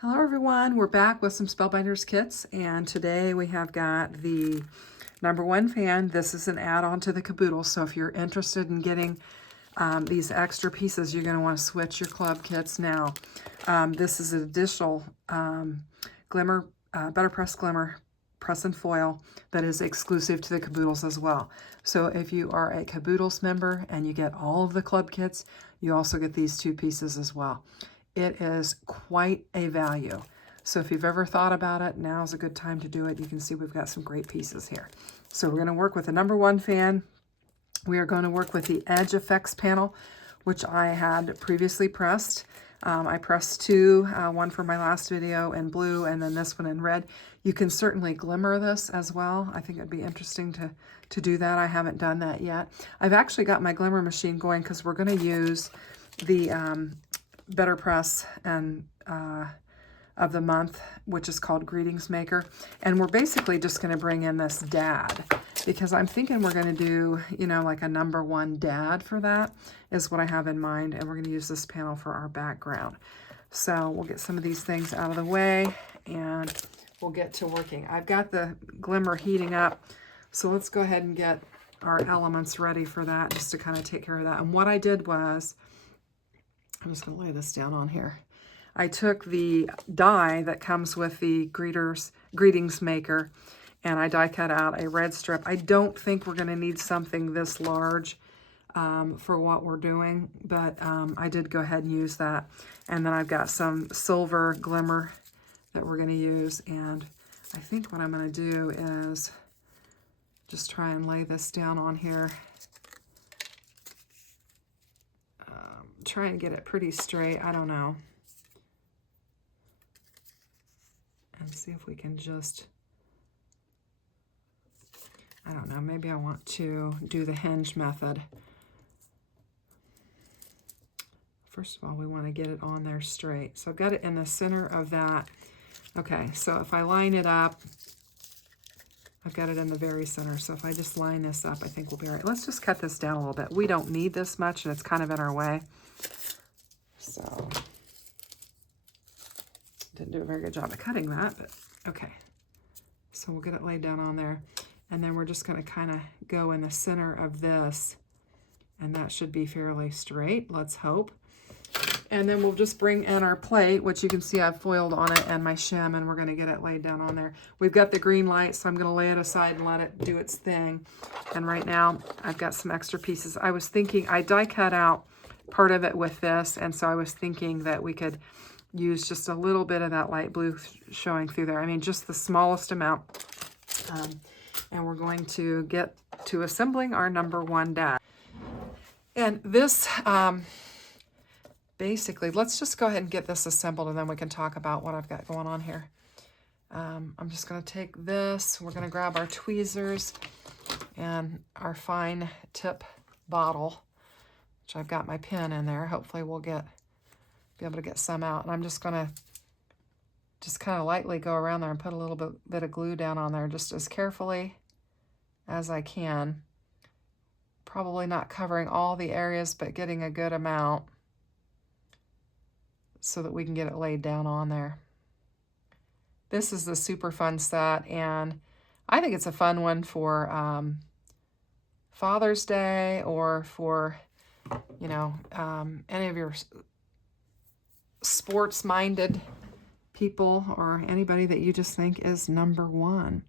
Hello everyone, we're back with some Spellbinders kits, and today we have got the #1 fan. This is an add-on to the caboodle, so if you're interested in getting these extra pieces, you're going to want to switch your club kits now. This is an additional Glimmer, Betterpress Glimmer press and foil that is exclusive to the caboodles as well. So if you are a caboodles member and you get all of the club kits, you also get these two pieces as well. It is quite a value. So if you've ever thought about it, now's a good time to do it. You can see we've got some great pieces here. So we're going to work with the #1 fan. We are going to work with the Edge Effects panel, which I had previously pressed. I pressed two, one for my last video in blue and then this one in red. You can certainly glimmer this as well. I think it'd be interesting to do that. I haven't done that yet. I've actually got my glimmer machine going because we're going to use the Betterpress and of the month, which is called Greetings Maker. And we're basically just going to bring in this dad because I'm thinking we're going to do, you know, like a #1 dad for that is what I have in mind. And we're going to use this panel for our background. So we'll get some of these things out of the way and we'll get to working. I've got the glimmer heating up. So let's go ahead and get our elements ready for that, just to kind of take care of that. And what I did was, I'm just going to lay this down on here. I took the die that comes with the Greetings Maker and I die cut out a red strip. I don't think we're going to need something this large for what we're doing, but I did go ahead and use that. And then I've got some silver glimmer that we're going to use. And I think what I'm going to do is just try and lay this down on here. Try and get it pretty straight. I don't know. And see if we can just, I don't know, maybe I want to do the hinge method. First of all, we want to get it on there straight. So I've got it in the center of that. Okay, so if I line it up, I've got it in the very center. So if I just line this up, I think we'll be all right. Let's just cut this down a little bit. We don't need this much and it's kind of in our way. So, didn't do a very good job of cutting that, but okay. So we'll get it laid down on there. And then we're just going to kind of go in the center of this. And that should be fairly straight, let's hope. And then we'll just bring in our plate, which you can see I've foiled on it, and my shim, and we're going to get it laid down on there. We've got the green light, so I'm going to lay it aside and let it do its thing. And right now, I've got some extra pieces. I was thinking, I die cut out part of it with this, and so I was thinking that we could use just a little bit of that light blue showing through there. I mean, just the smallest amount. And we're going to get to assembling our #1 dad. And this, basically, let's just go ahead and get this assembled, and then we can talk about what I've got going on here. I'm just going to take this. We're going to grab our tweezers and our fine tip bottle, which I've got my pin in there. Hopefully we'll be able to get some out. And I'm just going to just kind of lightly go around there and put a little bit of glue down on there just as carefully as I can. Probably not covering all the areas, but getting a good amount so that we can get it laid down on there. This is the super fun set, and I think it's a fun one for Father's Day or for, you know, any of your sports-minded people or anybody that you just think is #1.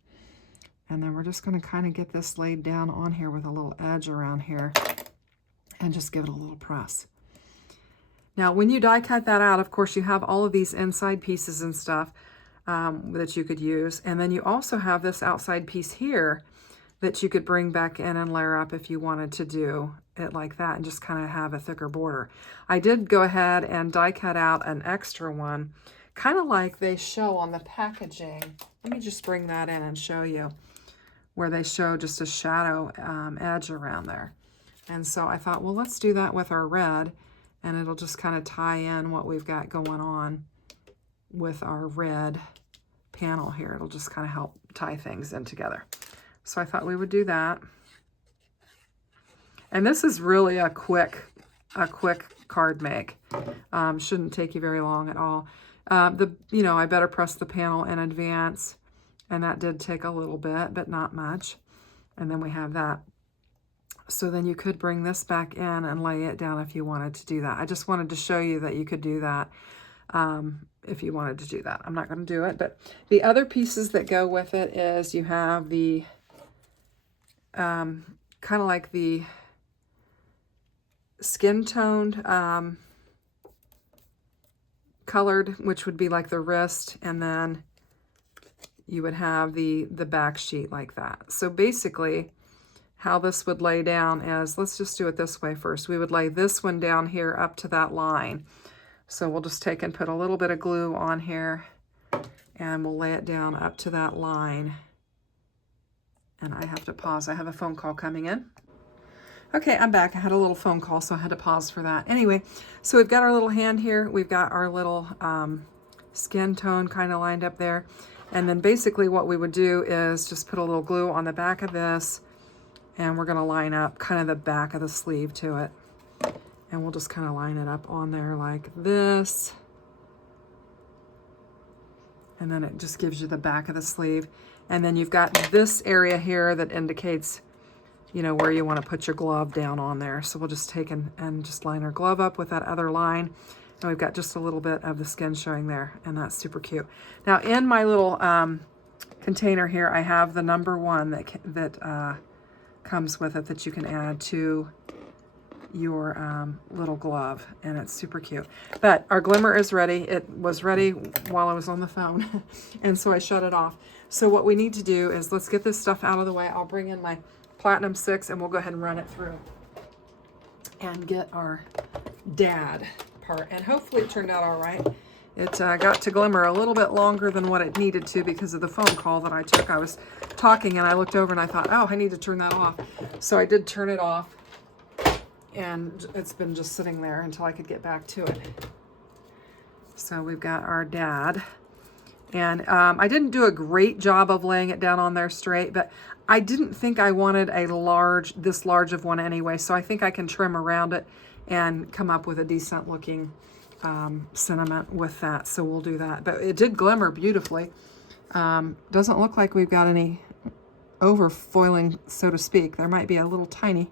And then we're just going to kind of get this laid down on here with a little edge around here and just give it a little press. Now, when you die cut that out, of course, you have all of these inside pieces and stuff that you could use. And then you also have this outside piece here that you could bring back in and layer up if you wanted to do it like that and just kind of have a thicker border. I did go ahead and die cut out an extra one, kind of like they show on the packaging. Let me just bring that in and show you where they show just a shadow edge around there. And so I thought, well, let's do that with our red, and it'll just kind of tie in what we've got going on with our red panel here. It'll just kind of help tie things in together. So I thought we would do that. And this is really a quick card make. Shouldn't take you very long at all. You know, I better press the panel in advance, and that did take a little bit, but not much. And then we have that. So then you could bring this back in and lay it down if you wanted to do that. I just wanted to show you that you could do that if you wanted to do that. I'm not going to do it, but the other pieces that go with it is you have the kind of like the skin toned colored, which would be like the wrist, and then you would have the back sheet like that. So basically how this would lay down is, let's just do it this way first. We would lay this one down here up to that line. So we'll just take and put a little bit of glue on here, and we'll lay it down up to that line. And I have to pause. I have a phone call coming in. Okay, I'm back. I had a little phone call, so I had to pause for that. Anyway, so we've got our little hand here. We've got our little skin tone kind of lined up there. And then basically what we would do is just put a little glue on the back of this, and we're going to line up kind of the back of the sleeve to it. And we'll just kind of line it up on there like this. And then it just gives you the back of the sleeve. And then you've got this area here that indicates, you know, where you want to put your glove down on there. So we'll just take and just line our glove up with that other line. And we've got just a little bit of the skin showing there, and that's super cute. Now in my little container here, I have the #1 that comes with it that you can add to your little glove, and it's super cute. But our Glimmer is ready. It was ready while I was on the phone, and so I shut it off. So what we need to do is, let's get this stuff out of the way. I'll bring in my Platinum 6, and we'll go ahead and run it through and get our dad part. And hopefully it turned out all right. It got to Glimmer a little bit longer than what it needed to because of the phone call that I took. I was talking and I looked over and I thought, oh, I need to turn that off. So I did turn it off, and it's been just sitting there until I could get back to it. So we've got our dad. And I didn't do a great job of laying it down on there straight, but I didn't think I wanted this large of one anyway. So I think I can trim around it and come up with a decent looking sentiment with that. So we'll do that. But it did glimmer beautifully. Doesn't look like we've got any overfoiling, so to speak. There might be a little tiny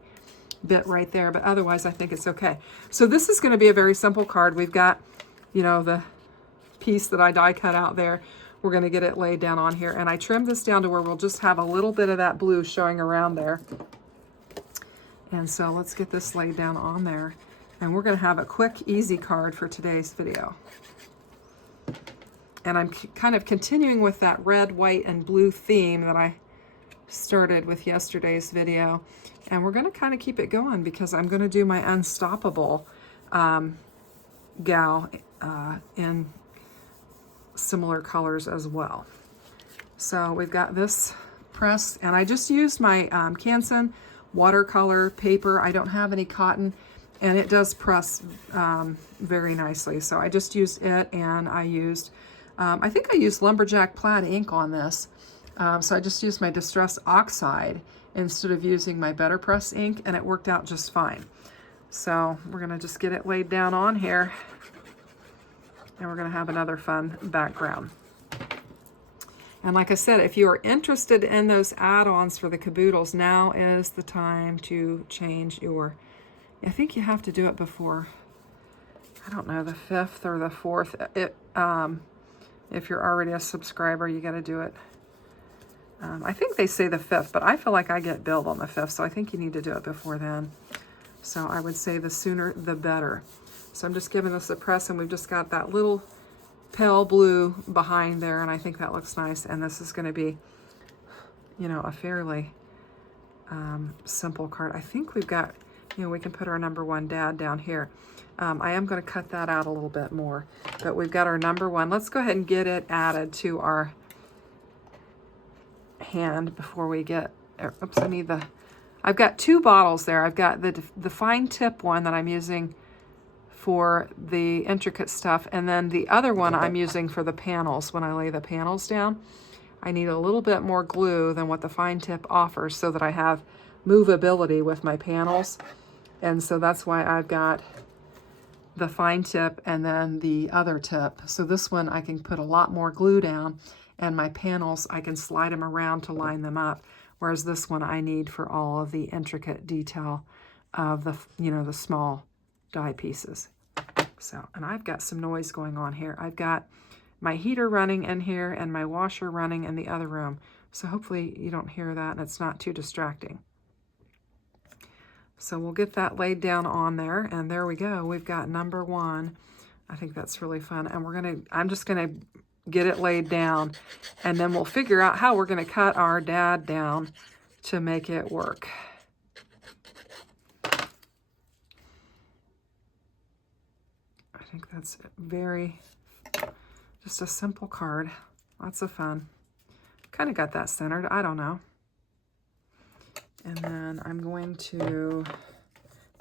bit right there, but otherwise I think it's okay. So this is going to be a very simple card. We've got, you know, the piece that I die cut out there. We're going to get it laid down on here, and I trimmed this down to where we'll just have a little bit of that blue showing around there. And so let's get this laid down on there, and we're going to have a quick, easy card for today's video. And I'm kind of continuing with that red, white, and blue theme that I started with yesterday's video, and we're going to kind of keep it going because I'm going to do my Unstoppable gal in similar colors as well. So we've got this press, and I just used my Canson watercolor paper. I don't have any cotton, and it does press very nicely. So I just used it, and I used, I think I used Lumberjack Plaid ink on this. So I just used my Distress Oxide instead of using my Betterpress ink, and it worked out just fine. So we're gonna just get it laid down on here, and we're going to have another fun background. And like I said, if you are interested in those add-ons for the caboodles, now is the time to change your, I think you have to do it before, I don't know, the 5th or the 4th. If you're already a subscriber, you got to do it. I think they say the 5th, but I feel like I get billed on the 5th, so I think you need to do it before then. So I would say the sooner the better. So I'm just giving this a press, and we've just got that little pale blue behind there, and I think that looks nice. And this is going to be, you know, a fairly simple card. I think we've got, you know, we can put our #1 dad down here. I am going to cut that out a little bit more, but we've got our #1. Let's go ahead and get it added to our hand before we get, oops, I need I've got 2 bottles there. I've got the fine tip one that I'm using for the intricate stuff, and then the other one I'm using for the panels. When I lay the panels down, I need a little bit more glue than what the fine tip offers so that I have movability with my panels. And so that's why I've got the fine tip and then the other tip. So this one I can put a lot more glue down, and my panels, I can slide them around to line them up. Whereas this one I need for all of the intricate detail of the, you know, the small die pieces. So, and I've got some noise going on here. I've got my heater running in here and my washer running in the other room. So hopefully you don't hear that and it's not too distracting. So we'll get that laid down on there, and there we go. We've got number 1. I think that's really fun. And I'm just gonna get it laid down, and then we'll figure out how we're gonna cut our dad down to make it work. I think that's just a simple card. Lots of fun. Kind of got that centered, I don't know. And then I'm going to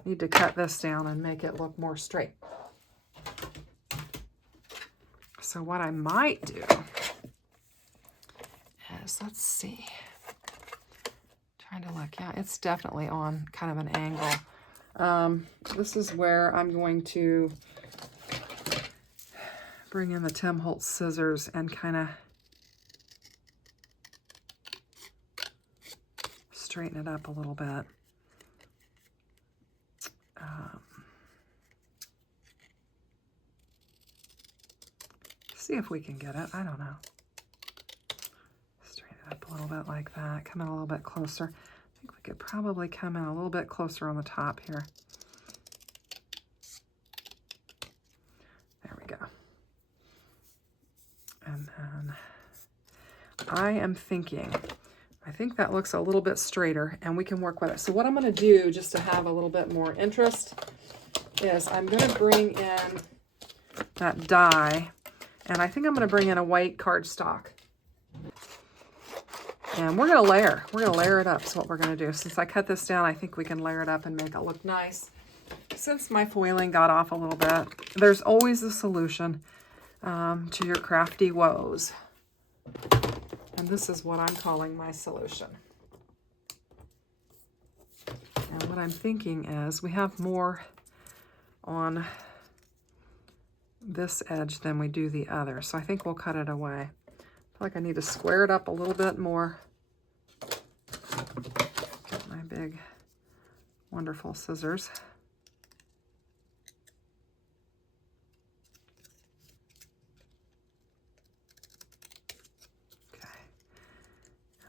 need to cut this down and make it look more straight. So what I might do is, let's see, trying to look, yeah, it's definitely on kind of an angle. This is where I'm going to bring in the Tim Holtz scissors and kind of straighten it up a little bit. See if we can get it. I don't know. Straighten it up a little bit like that. Come in a little bit closer. I think we could probably come in a little bit closer on the top here. There we go. And then I am thinking, I think that looks a little bit straighter and we can work with it. So what I'm going to do, just to have a little bit more interest, is I'm going to bring in that die, and I think I'm going to bring in a white cardstock. And we're going to layer. We're going to layer it up is what we're going to do. Since I cut this down, I think we can layer it up and make it look nice. Since my foiling got off a little bit, there's always a solution to your crafty woes. And this is what I'm calling my solution. And what I'm thinking is we have more on this edge than we do the other. So I think we'll cut it away. I feel like I need to square it up a little bit more. Get my big, wonderful scissors.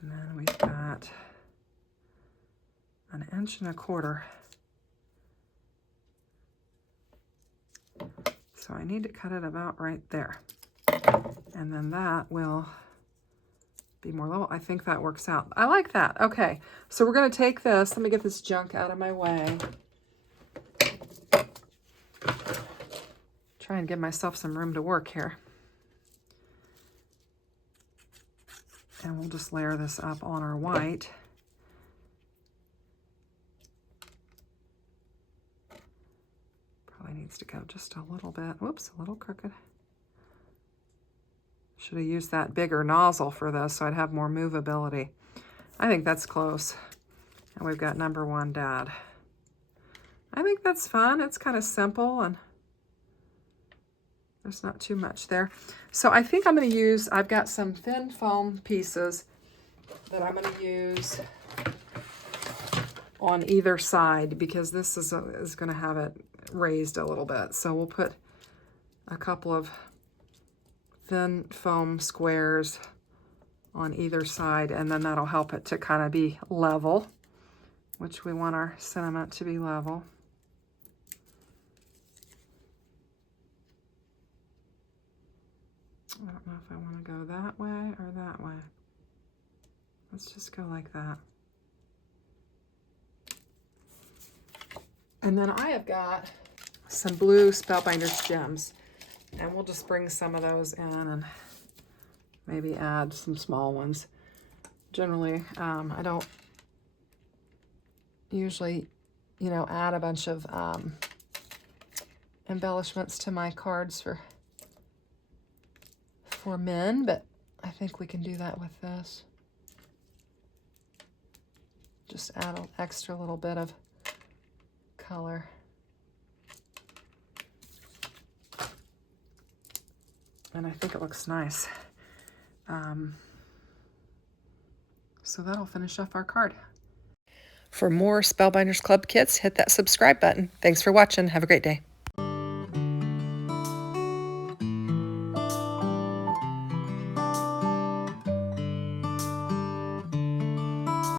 And then we've got 1.25 inches. So I need to cut it about right there. And then that will be more level. I think that works out. I like that. Okay, so we're going to take this. Let me get this junk out of my way. Try and give myself some room to work here. And we'll just layer this up on our white. Probably needs to go just a little bit. Whoops, a little crooked. Should have used that bigger nozzle for this so I'd have more movability. I think that's close. And we've got number 1 dad. I think that's fun. It's kind of simple and there's not too much there. So I think I'm going to use, I've got some thin foam pieces that I'm going to use on either side because this is going to have it raised a little bit. So we'll put a couple of thin foam squares on either side, and then that'll help it to kind of be level, which we want our sentiment to be level. I don't know if I want to go that way or that way. Let's just go like that. And then I have got some blue Spellbinders gems, and we'll just bring some of those in and maybe add some small ones. Generally, I don't usually, you know, add a bunch of embellishments to my cards for men, but I think we can do that with this. Just add an extra little bit of color. and I think it looks nice. So that'll finish off our card. For more Spellbinders Club kits, hit that subscribe button. Thanks for watching. Have a great day.